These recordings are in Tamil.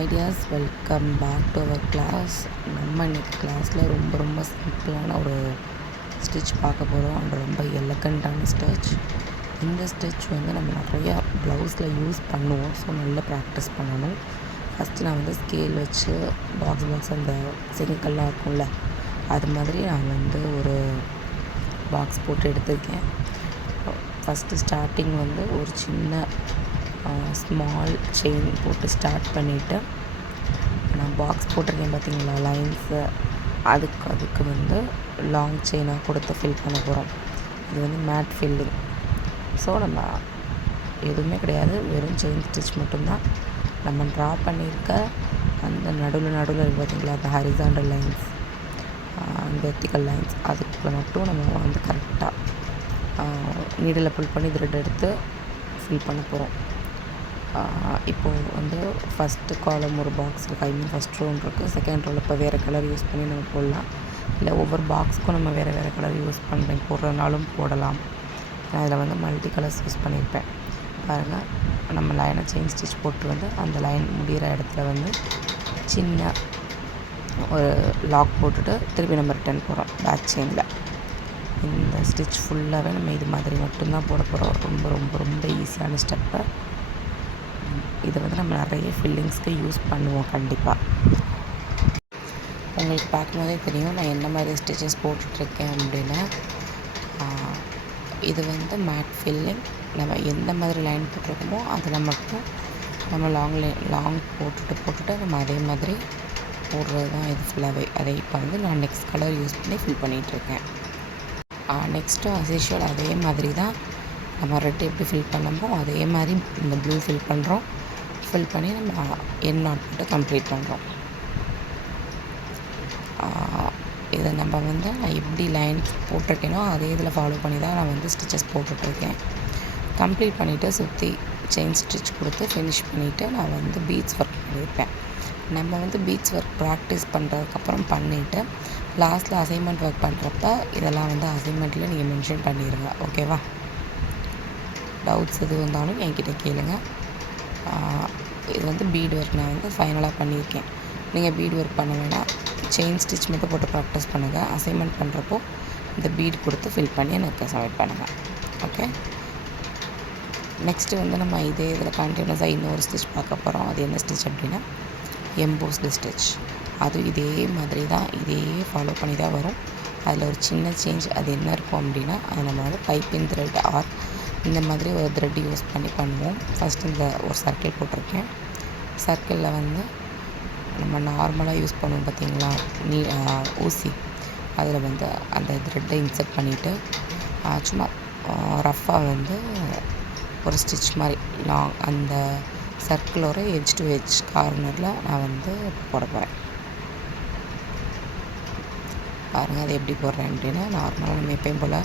Ideas welcome back to our class. நம்ம இன்னைக்கு கிளாஸில் ரொம்ப சிம்பிளான ஒரு ஸ்டிச் பார்க்க போகிறோம். அண்ட் ரொம்ப எலகண்ட்டான ஸ்டிச். இந்த ஸ்டிச் வந்து நம்ம நிறையா ப்ளவுஸில் யூஸ் பண்ணுவோம். ஸோ நல்லா ப்ராக்டிஸ் பண்ணணும். ஃபஸ்ட்டு நான் வந்து ஸ்கேல் வச்சு பாக்ஸ் அந்த செங்கல்லாம் இருக்கும்ல, அது மாதிரி நான் வந்து ஒரு பாக்ஸ் போட்டு எடுத்திருக்கேன். ஃபஸ்ட்டு ஸ்டார்டிங் வந்து ஒரு சின்ன ஸ்மால் செயின் போட்டு ஸ்டார்ட் பண்ணிவிட்டு, நான் பாக்ஸ் போட்டிருக்கேன் பார்த்தீங்களா, லைன்ஸு, அதுக்கு வந்து லாங் செயினாக கொடுத்து ஃபில் பண்ண போகிறோம். இது வந்து மேட் ஃபில்லிங். ஸோ நம்ம எதுவுமே கிடையாது, வெறும் செயின் ஸ்டிச் மட்டும்தான். நம்ம ட்ரா பண்ணியிருக்க அந்த நடுவில் பார்த்தீங்களா, அந்த ஹரிசாண்டல் லைன்ஸ், வெர்டிக்கல் லைன்ஸ், அதுக்குள்ளே மட்டும் நம்ம வந்து கரெக்டாக நீடில் புல் பண்ணி த்ரெட் எடுத்து ஃபில் பண்ண போகிறோம். இப்போது வந்து ஃபஸ்ட்டு காலம் ஒரு பாக்ஸ் இருக்குது, ஐ மீன் ஃபஸ்ட் ரோன் இருக்குது. செகண்ட் ரோவில் இப்போ வேறு கலர் யூஸ் பண்ணி நம்ம போடலாம். இல்லை ஒவ்வொரு பாக்ஸுக்கும் நம்ம வேறு கலர் யூஸ் பண்ணுறேன், போடுறதுனாலும் போடலாம். நான் இதில் வந்து மல்டி கலர்ஸ் யூஸ் பண்ணியிருப்பேன். பாருங்கள், நம்ம லைனை செயின் ஸ்டிச் போட்டு வந்து அந்த லைன் முடிகிற இடத்துல வந்து சின்ன ஒரு லாக் போட்டுட்டு திருப்பி நம்ம ரிட்டர்ன் போகிறோம் பேக் செயினில். இந்த ஸ்டிச் ஃபுல்லாகவே நம்ம இது மாதிரி மட்டும்தான் போட போகிறோம். ரொம்ப ஈஸியான ஸ்டெப்பு. இதை வந்து நம்ம நிறைய ஃபில்லிங்ஸ்க்கு யூஸ் பண்ணுவோம் கண்டிப்பாக. உங்களுக்கு பார்க்கும்போதே தெரியும் நான் என்ன மாதிரி ஸ்டிச்சஸ் போட்டுட்ருக்கேன் அப்படின்னு. இது வந்து மேட் ஃபில்லிங். நம்ம எந்த மாதிரி லைன் போட்டிருக்கோமோ அதில் மட்டும் நம்ம லாங் போட்டுட்டு நம்ம அதே மாதிரி போடுறது தான் இது ஃபுல்லாகவே. அதை இப்போ வந்து நான் நெக்ஸ்ட் கலர் யூஸ் பண்ணி ஃபில் பண்ணிகிட்ருக்கேன். நெக்ஸ்ட்டு அஸ்யூஷுவல் அதே மாதிரி தான் நம்ம ரெட் எப்படி ஃபில் பண்ணமோ அதே மாதிரி இந்த ப்ளூ ஃபில் பண்ணுறோம். ஃபில் பண்ணி நம்ம என் நாட் போட்டு கம்ப்ளீட் பண்ணுறோம். இதை நம்ம வந்து நான் எப்படி லைன் போட்டிருக்கேனோ அதே இதில் ஃபாலோ பண்ணி தான் நான் வந்து ஸ்டிச்சஸ் போட்டுட்ருக்கேன். கம்ப்ளீட் பண்ணிவிட்டு சுற்றி செயின் ஸ்டிச் கொடுத்து ஃபினிஷ் பண்ணிவிட்டு நான் வந்து பீட்ஸ் ஒர்க் பண்ணியிருப்பேன். நம்ம வந்து பீட்ஸ் ஒர்க் ப்ராக்டிஸ் பண்ணுறதுக்கப்புறம் பண்ணிவிட்டு லாஸ்ட்டில் அசைன்மெண்ட் ஒர்க் பண்ணுறப்ப இதெல்லாம் வந்து அசைன்மெண்ட்டில் நீங்கள் மென்ஷன் பண்ணிடுங்க. ஓகேவா? டவுட்ஸ் எது வந்தாலும் என்கிட்ட கேளுங்க. இது வந்து பீட் ஒர்க் நான் வந்து ஃபைனலாக பண்ணியிருக்கேன். நீங்கள் பீட் ஒர்க் பண்ண வேணாம், செயின் ஸ்டிச் மட்டும் போட்டு ப்ராக்டிஸ் பண்ணுங்கள். அசைன்மெண்ட் பண்ணுறப்போ இந்த பீட் கொடுத்து ஃபில் பண்ணி எனக்கு சப்மிட் பண்ணுங்கள். ஓகே, நெக்ஸ்ட்டு வந்து நம்ம இதே இதில் கண்டினியூஸாக இன்னொரு ஸ்டிச் பார்க்க போகிறோம். அது என்ன ஸ்டிச் அப்படின்னா எம்போஸ்டு ஸ்டிச். அது இதே மாதிரி தான், இதே ஃபாலோ பண்ணி தான் வரும். அதில் ஒரு சின்ன சேஞ்ச் அது என்ன இருக்கும் அப்படின்னா, அது நம்ம வந்து பைப்பிங் த்ரெட் ஆர் இந்த மாதிரி ஒரு த்ரெட் யூஸ் பண்ணி பண்ணுவோம். ஃபஸ்ட்டு இந்த ஒரு சர்க்கிள் போட்டிருக்கேன். சர்க்கிளில் வந்து நம்ம நார்மலாக யூஸ் பண்ணுவோம் பார்த்தீங்களா, ஊசி, அதில் வந்து அந்த த்ரெட்டை இன்சர்ட் பண்ணிவிட்டு சும்மா ரஃப்பாக வந்து ஒரு ஸ்டிச் மாதிரி லாங் அந்த சர்க்கிளோட எட்ஜ் டு எட்ஜ் கார்னரில் நான் வந்து போட போகிறேன். பாருங்கள் அது எப்படி போடுறேன் அப்படின்னா, நார்மலாக நம்ம எப்பயும் போல்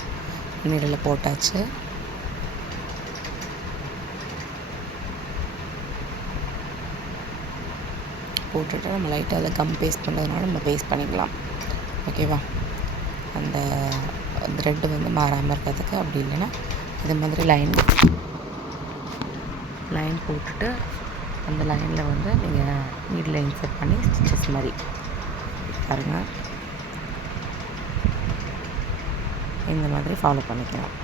நீடில் போட்டாச்சு. போட்டுட்டு நம்ம லைட்டாக அதில் கம் பேஸ்ட் பண்ணுறதுனால நம்ம பேஸ்ட் பண்ணிக்கலாம். ஓகேவா? அந்த த்ரெட்டு வந்து மாறாமல் இருக்கிறதுக்கு. அப்படி இல்லைன்னா இது மாதிரி லைன் போட்டுட்டு அந்த லைனில் வந்து நீங்கள் நீடில் இன்சர்ட் பண்ணி ஸ்டிச்சஸ் மாதிரி பாருங்கள், இந்த மாதிரி ஃபாலோ பண்ணிக்கலாம்.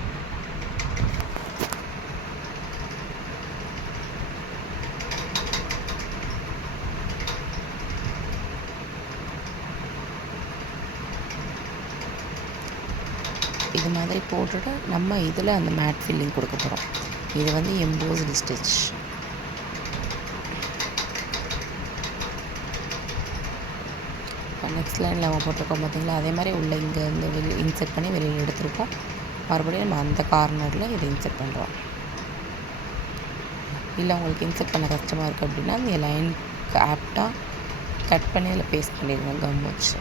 இது மாதிரி போட்டுட்டு நம்ம இதில் அந்த மேட் ஃபில்லிங் கொடுக்க போகிறோம். இது வந்து எம்போஸ்டு ஸ்டிச். நெக்ஸ்ட் லைனில் நம்ம போட்டிருக்கோம் பார்த்தீங்களா, அதே மாதிரி உள்ள இங்கே வந்து இன்சர்ட் பண்ணி வெளியில் எடுத்துருக்கோம். மறுபடியும் நம்ம அந்த கார்னரில் இதை இன்சர்ட் பண்ணுறோம். இல்லை உங்களுக்கு இன்சர்ட் பண்ண கஷ்டமாக இருக்குது அப்படின்னா இந்த லைனுக்கு ஆப்டாக கட் பண்ணி அதில் பேஸ்ட் பண்ணிடுங்க கம் வச்சு.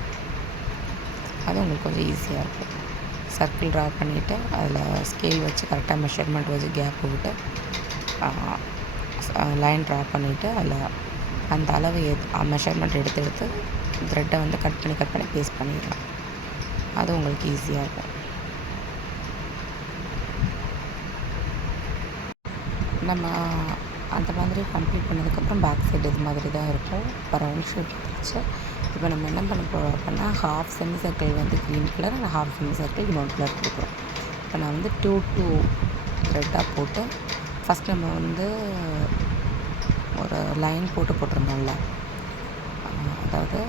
அது உங்களுக்கு கொஞ்சம் ஈஸியாக இருக்கும். சர்க்கிள் ட்ரா பண்ணிவிட்டு அதில் ஸ்கேல் வச்சு கரெக்டாக மெஷர்மெண்ட் வச்சு கேப் விட்டு லைன் ட்ரா பண்ணிவிட்டு அதில் அந்த அளவு மெஷர்மெண்ட் எடுத்து த்ரெட்டை வந்து கட் பண்ணி பேஸ்ட் பண்ணிடலாம். அது உங்களுக்கு ஈஸியாக இருக்கும். நம்ம அந்த மாதிரி கம்ப்ளீட் பண்ணதுக்கப்புறம் பேக் சைடு இது மாதிரி தான் இருக்கும். இப்போ ரவுண்ட் ஷேப் வந்துருச்சு. இப்போ நம்ம என்ன பண்ண போகிறோம் அப்படின்னா, ஹாஃப் செமி சர்க்கிள் வந்து green colour and half semi circle இன்னொரு கலர் கொடுக்குறோம். இப்போ நான் வந்து 2 த்ரெட்டாக போட்டு ஃபஸ்ட் நம்ம வந்து ஒரு லைன் போட்டிருந்தோம்ல, அதாவது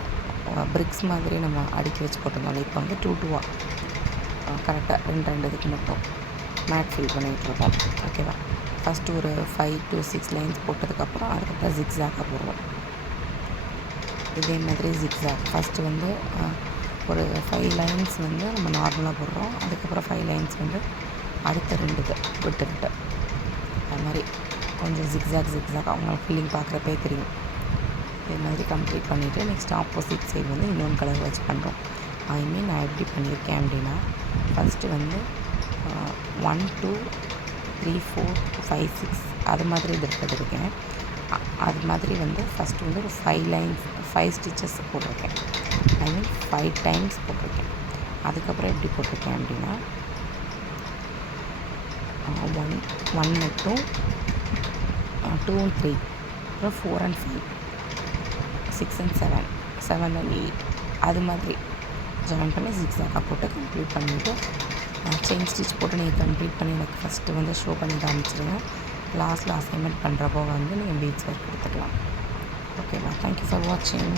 பிரிக்ஸ் மாதிரி நம்ம அடுக்கி வச்சு போட்டிருந்தோம்ல. இப்போ வந்து 2 கரெக்டாக 2 இதுக்கு மட்டும் மேட் ஃபில் பண்ணிகிட்ருக்கோம். ஓகேவா? ஃபஸ்ட்டு ஒரு 5 to 6 லைன்ஸ் போட்டதுக்கப்புறம் அதுக்கப்புறம் ஜிக்ஸாக்காக போடுவோம். இதே மாதிரி ஜிக்ஸாக் ஃபஸ்ட்டு வந்து ஒரு 5 லைன்ஸ் வந்து நம்ம நார்மலாக போடுறோம். அதுக்கப்புறம் 5 லைன்ஸ் வந்து அடுத்த 2 இது விட்டு அது மாதிரி கொஞ்சம் ஜிக்ஸாக் அவங்களுக்கு ஃபீலிங் பார்க்குறப்பே தெரியும். இதே மாதிரி கம்ப்ளீட் பண்ணிவிட்டு நெக்ஸ்ட் ஆப்போசிட் சைடு வந்து இன்னொன்று கலர் வச்சு பண்ணுறோம். நான் எப்படி பண்ணியிருக்கேன் அப்படின்னா, ஃபஸ்ட்டு வந்து 1 2 3 4 5 6 அது மாதிரி இது எடுத்துருக்கேன். அது மாதிரி வந்து ஃபஸ்ட்டு வந்து ஒரு 5 லைன்ஸ் 5 ஸ்டிச்சஸ் போட்டிருக்கேன். 5 டைம்ஸ் போட்டிருக்கேன். அதுக்கப்புறம் எப்படி போட்டிருக்கேன் அப்படின்னா, 1 மட்டும் 2 and 3 அப்புறம் 4 and 5 6 and 7 and 8 அது மாதிரி ஜாயின் பண்ணி ஜிக்ஸாக்காக போட்டு கம்ப்ளீட் பண்ணிவிட்டு செயின் ஸ்டிச் போட்டு நீங்கள் கம்ப்ளீட் பண்ணி எனக்கு ஃபஸ்ட்டு வந்து ஷோ பண்ணி காமிச்சிருங்க. லாஸ்ட்டில் அசைன்மெண்ட் பண்ணுறப்போ வந்து நீங்கள் பீட்ஸ் ஒர்க் கொடுத்துக்கலாம். ஓகேவா? தேங்க்யூ ஃபார் வாட்சிங்.